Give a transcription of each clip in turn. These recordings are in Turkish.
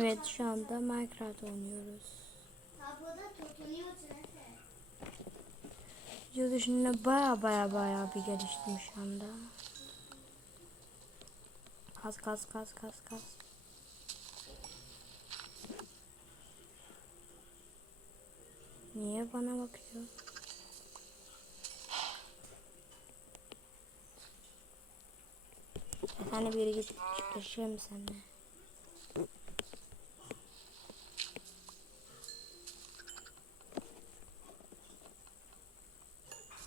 Evet şu anda Minecraft oynuyoruz. Video dışında baya baya baya bir geliştim şu anda. Kas kas kas kas kas. Niye bana bakıyor? Sen de bir yere git çıkışayım seninle.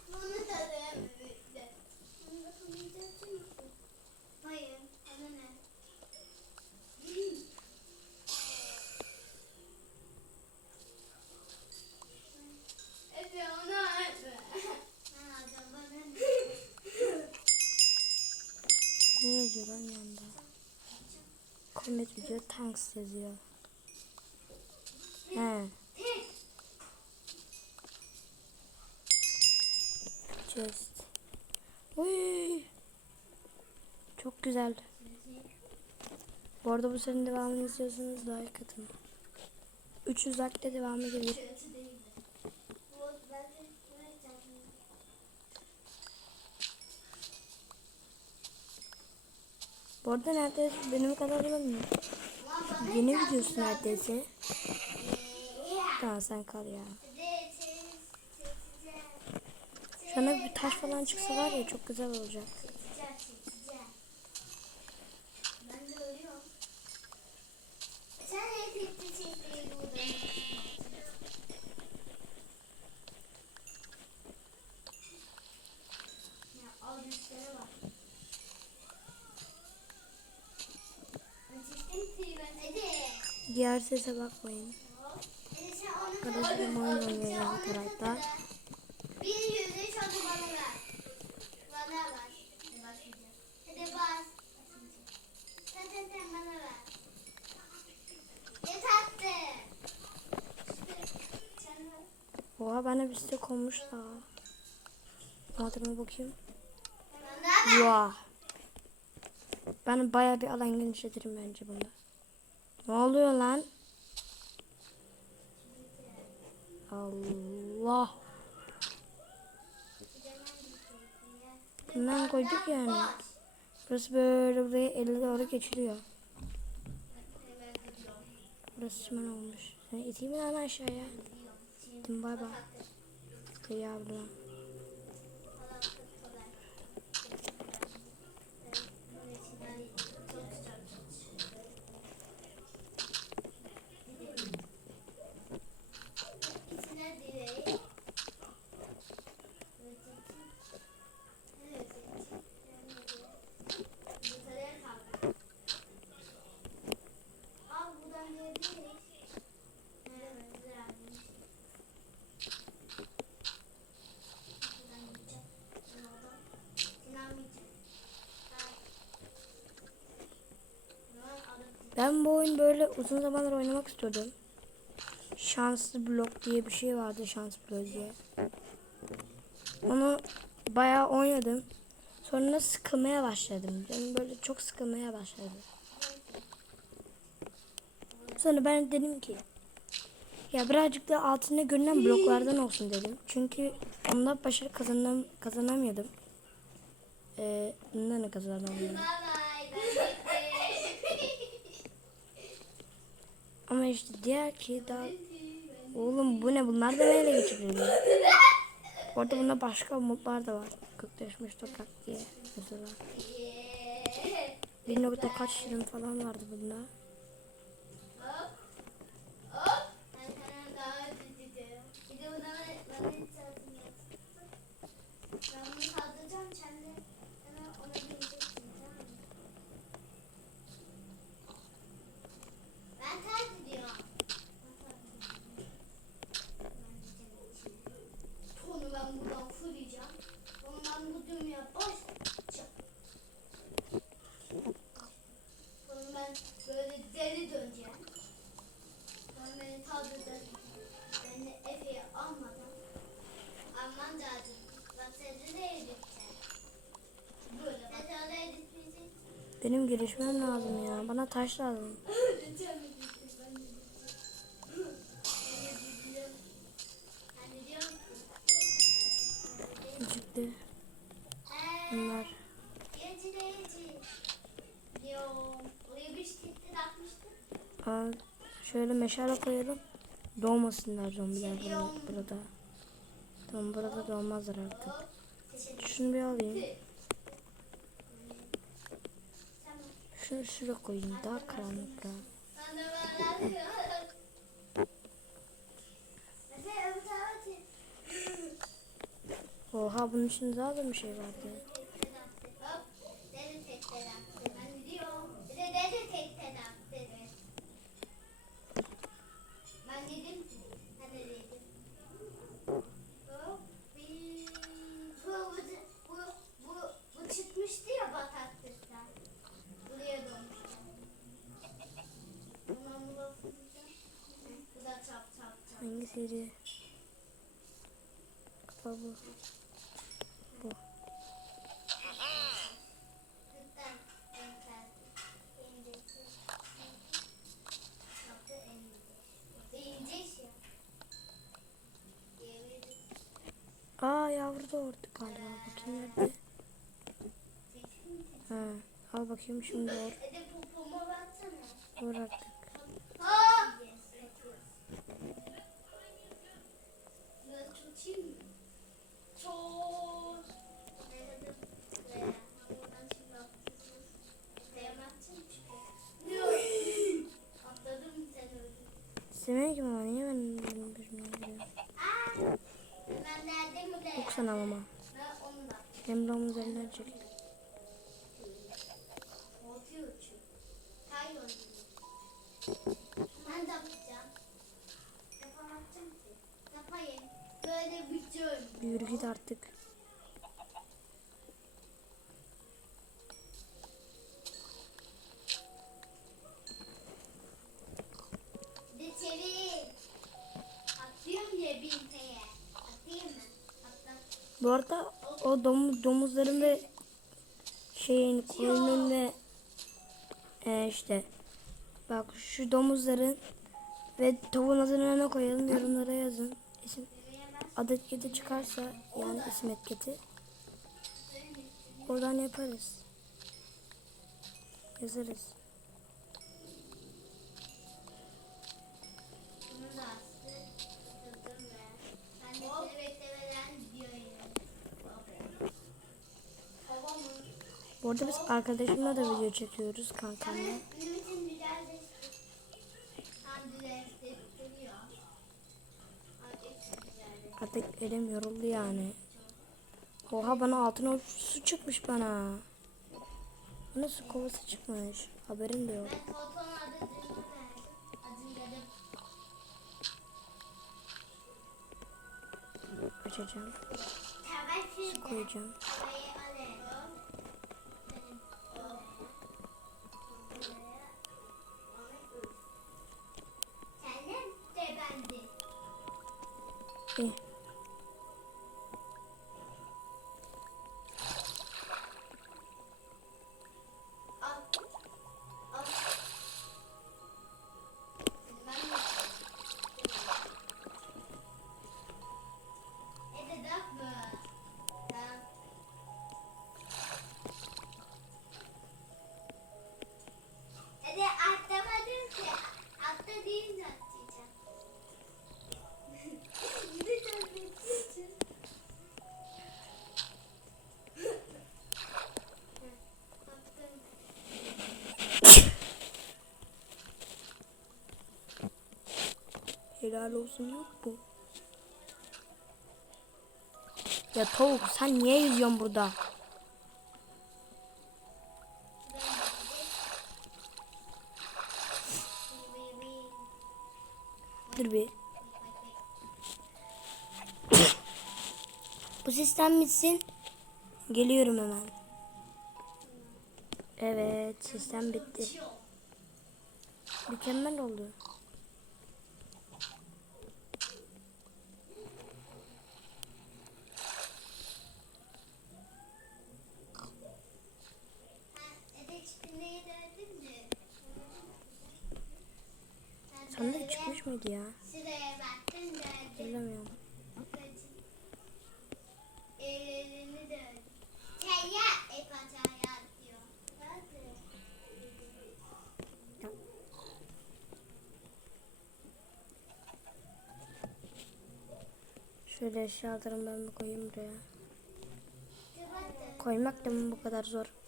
Bunu da dememekte. Bunu da koyacak mısın? Hayır. Bana ne? Efe onu etme. Ha, bana ne? Ne yazıyor lan yanında? Video tanks yazıyor. He. Chest. Uy. Çok güzel. Bu arada bu serinin devamını istiyorsanız like atın. 300 like'da devamı gelir. Bu arada neredeyse benim kadar olmuyor. Yeni videosu neredeyse. Tamam sen kal ya. Şuna bir taş falan çıksa var ya çok güzel olacak. Çekeceğim, çekeceğim. Ben de ölüyorum. Sen hep bitti çektiğin burada. Ya al üstlere bak. Ben çektim ki ben hadi. Diğer sese bakmayın. Arkadaşlarım oyun oynuyor yan tarafta. Bir yüzü çocuğu bana ver. Bana ver. Hadi bas. Sen sen sen bana ver. Sen ver. Oha bana bir stek olmuş da. Mademe bakayım. Vah. Ben baya bir alan genişletirim bence bunda. Ne oluyor lan? Allah. Bundan koyduk yani. Burası böyle buraya elle doğru geçiriyor. Burası çimen olmuş. Seni iteyim mi lan aşağıya? İttim bay bay. İyi abla. İçine direği. Yukarıya kalk. Al buradan diyebiliriz. Merhaba, güzel abi. Buradan gideceğim. Ben oradan inanmayacağım. Ben- Ben alıp- Ben bu oyun böyle uzun zamandır oynamak istiyordum. Şanslı blok diye bir şey vardı şans blok diye. Onu bayağı oynadım. Sonra sıkılmaya başladım. Yani böyle çok sıkılmaya başladım. Sonra ben dedim ki ya birazcık da altında görünen bloklardan olsun dedim. Çünkü onda başarı kazanam kazanamıyordum. Ee, bundan da kazanamıyordum. Bye bye, ben gittim. Ama işte diğer ki daha Oğlum bu ne? Bunlar da neyle geçiriliyor? Orada bunda başka modlar da var. 45 tokak diye mesela. Bir nokta kaç şirin falan vardı bunda. gelişmem lazım ya. Bana taş lazım. Çıktı. Bunlar. Aa, şöyle meşale koyalım. Doğmasınlar zombiler burada. Tamam burada doğmazlar artık. Şunu bir alayım. Şunu şuraya koyayım. Daha karanlık daha. Oha bunun içinde daha da bir şey vardı. Hop. Dede tekte yaptı. Ben gidiyorum. Bir de dede tekte yaptı. dedi. Ben dedim ki. Ben de dedim. Hop. Bir. Bu, bu, bu, bu, bu çıkmıştı ya bataklıktan. Buraya dönmüşler. Ondan bu da Bu da çap çap çap. Hangi seri? Kafa bu. Bu. Aa yavru doğurdu galiba. Bakayım nerede? Ha, al bakayım şimdi doğur. Hadi mı? Atla. Bu arada o domuz, domuzların ve şeyin koyunun ve e, işte bak şu domuzların ve tavuğun adını ne koyalım yorumlara yazın. Adı etiketi çıkarsa yani isim etiketi oradan yaparız. Yazarız. Bu arada biz arkadaşımla da video çekiyoruz kankamla. Artık elim yoruldu yani. Oha bana altına su çıkmış bana. Su kovası çıkmış. Haberim de yok. Açacağım. Şimdi. Koyacağım. Burayı Helal olsun yok bu. Ya tavuk sen niye yüzüyorsun burada? Dur bir. Bu sistem bitsin. Geliyorum hemen. Evet sistem bitti. Mükemmel oldu. Sandık çıkmış mıydı ya? Hatırlamıyorum. Şöyle eşyalarımı ben bir koyayım buraya. Koymak da bu kadar zor.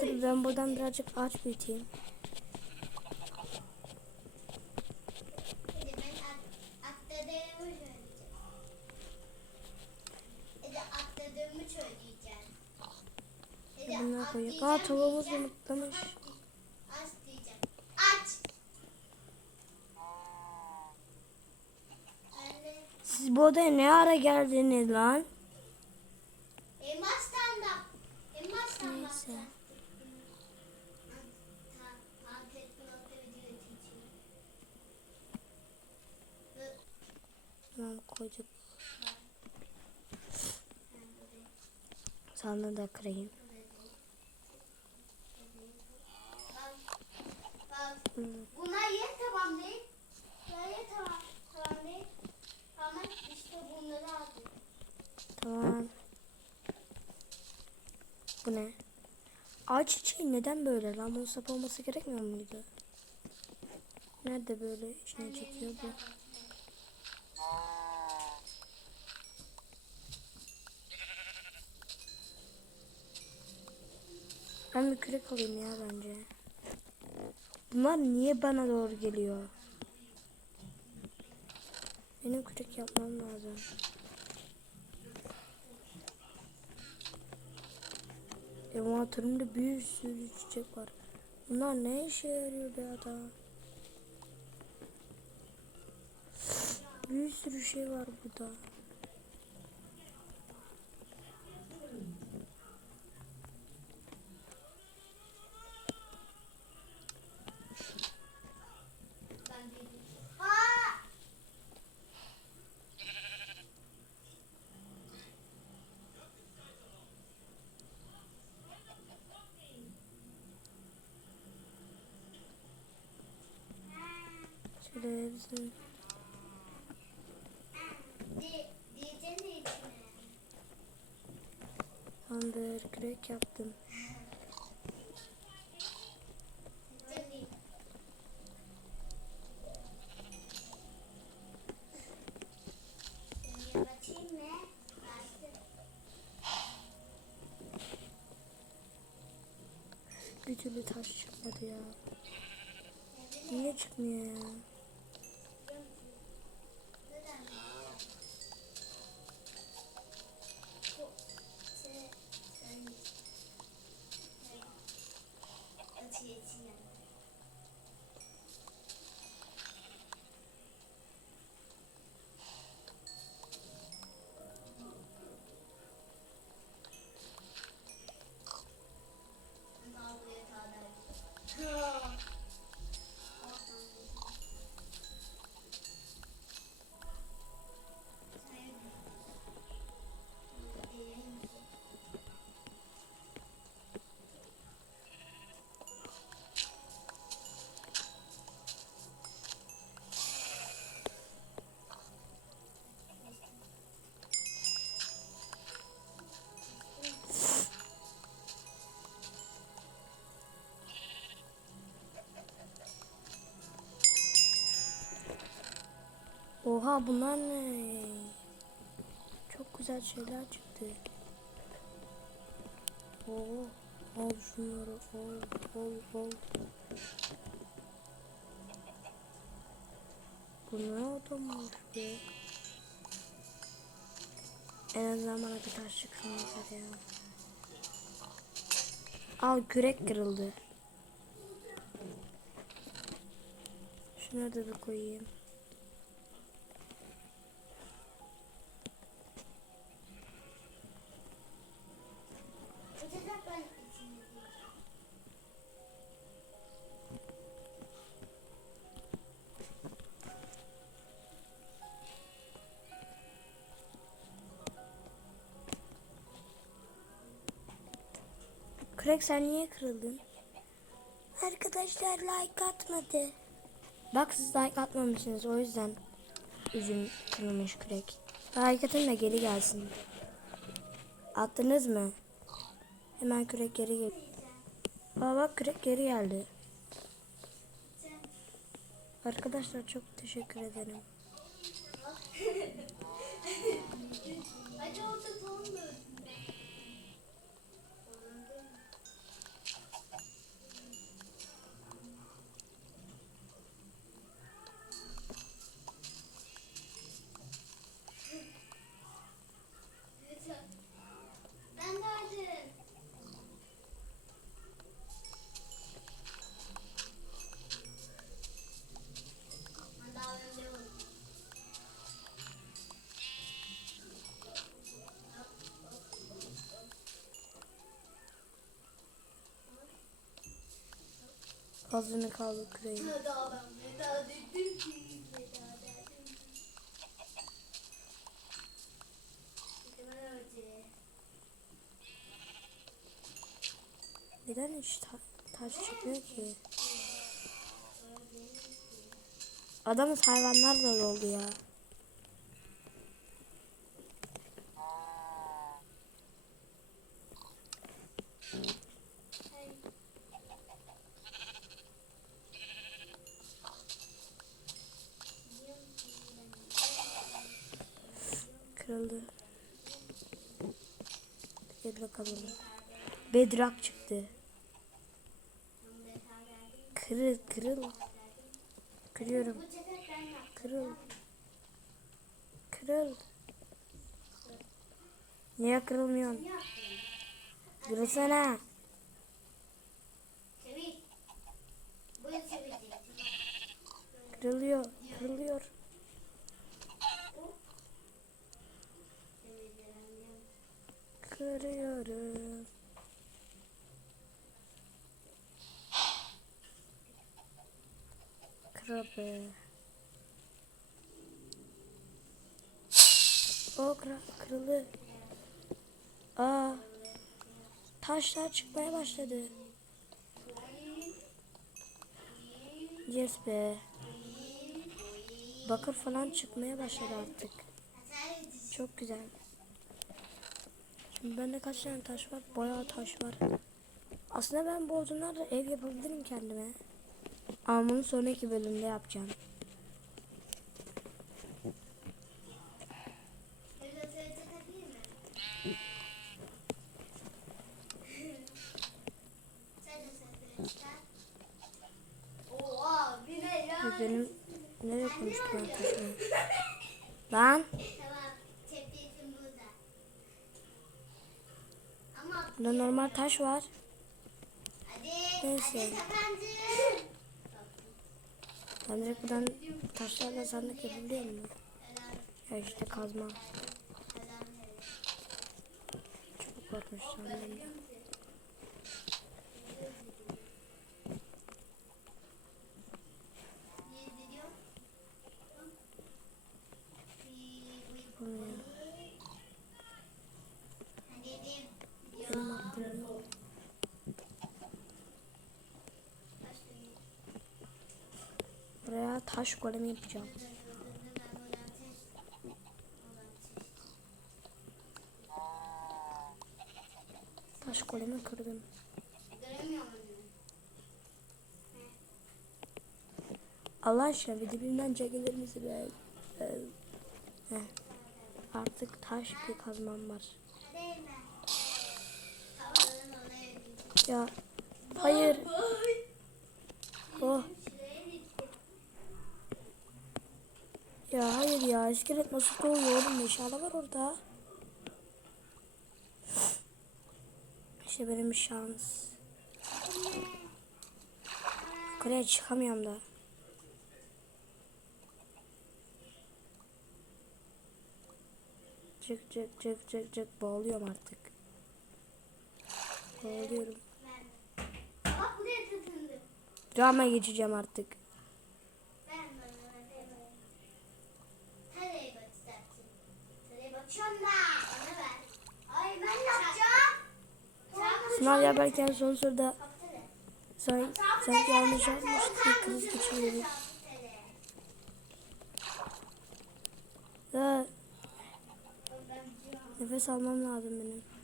Hadi ben buradan birazcık ağaç büyüteyim. Koyayım. atlayacağım Aa tavuğumuz yumurtlamış. Aç diyeceğim. Aç. Anne, Siz bu odaya ne ara geldiniz lan? en baştan da, en baştan Neyse. baştan. Ta- Paket nokta video için. Dur, Tamam koyduk. Sandığı da kırayım. Buna yer tamam değil. Buna yer tamam, tamam değil. Ama işte bunları aldım. Tamam. Bu ne? Ağaç çiçeği neden böyle lan? Bunun sap olması gerekmiyor muydu? Nerede böyle içine çekiyor bu? Ben bir kürek alayım ya bence. Bunlar niye bana doğru geliyor? Benim kürek yapmam lazım. Envanterimde bir sürü çiçek var. Bunlar ne işe yarıyor be adam? Bir sürü şey var burada. Ben dedim. Aa! İçine? Tamamdır. Kürek yaptım. Bir türlü taş çıkmadı ya. Niye çıkmıyor ya? Oha bunlar ne? Çok güzel şeyler çıktı. Oo, al şunları al al al. Bu ne adammış be? En azından bana bir taş çıksın yeter ya. Al kürek kırıldı. Şunları da bir koyayım. Ben içine. Craig sen niye kırıldın? Arkadaşlar like atmadı. Bak siz like atmamışsınız o yüzden üzüm kırılmış Craig. Like atın da geri gelsin. Attınız mı? Hemen kürek geri gel. Aa bak kürek geri geldi. Arkadaşlar çok teşekkür ederim. ki. Gitmeden önce. Neden hiç ta- taş çıkmıyor ki? Adamız hayvanlarla oldu ya. Bedrock çıktı. Kırıl kırıl. Kırıyorum. Kırıl. Kırıl. Niye kırılmıyorsun? Kırılsana. Kırılıyor. Kırılıyor. Kırıyorum. Kırıl be. O kır kırıldı. Aa. Taşlar çıkmaya başladı. Yes be. Bakır falan çıkmaya başladı artık. Çok güzel. Şimdi bende kaç tane taş var? Bayağı taş var. Aslında ben bu odunlarla ev yapabilirim kendime. Ama bunu sonraki bölümde yapacağım. Benim nereye koymuştum ben taşımı? Lan burada. Normal taş var. Neyse. Direkt buradan taşlarla sandık yapabiliyor muyum? Ya işte kazma. Çok korkmuş sandım. Yapamıyorum. Benim aklım yok. Buraya taş golemi yapacağım. Taş golemi kırdım. Allah aşkına bir dibinden çekilir misin be? Ee, heh. Artık taş bir kazmam var. Ya hayır. Oh. Ya hayır ya iskelet nasıl doğuyor oğlum meşale var orada. İşte benim şans. Yukarıya çıkamıyorum da. Çık çık çık çık çık boğuluyorum artık. Tutundu. Drama geçeceğim artık. Ben bana ben Nereye bakacaksın? Nereye bakıyorum da? Bana ver. Ay ben ne yapacağım? Sınav yaparken son soruda sen, sen yanlış yapmış bir kriz geçiriyorum. Biliyorum. nefes almam lazım benim.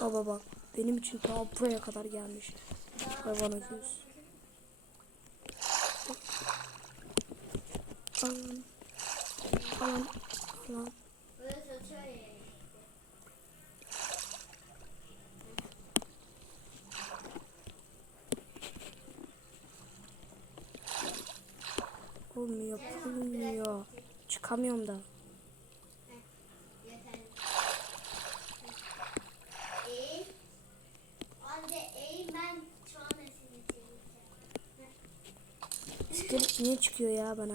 Baba bak. Benim için ta buraya kadar gelmiş. Hayvan öküz. Alan. Alan. Alan. Olmuyor, olmuyor. Çıkamıyorum da. Gerekiyor ya bana.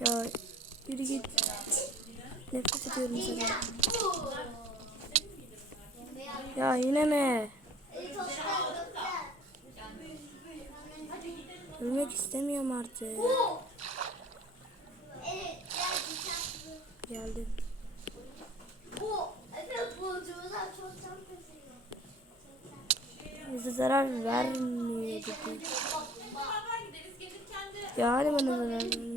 Ya yürü git. Nefret ediyorum seni. Ya yine mi? Ölmek istemiyorum artık. Geldim. Bize zarar vermiyor. Ya hani bana zarar vermiyor.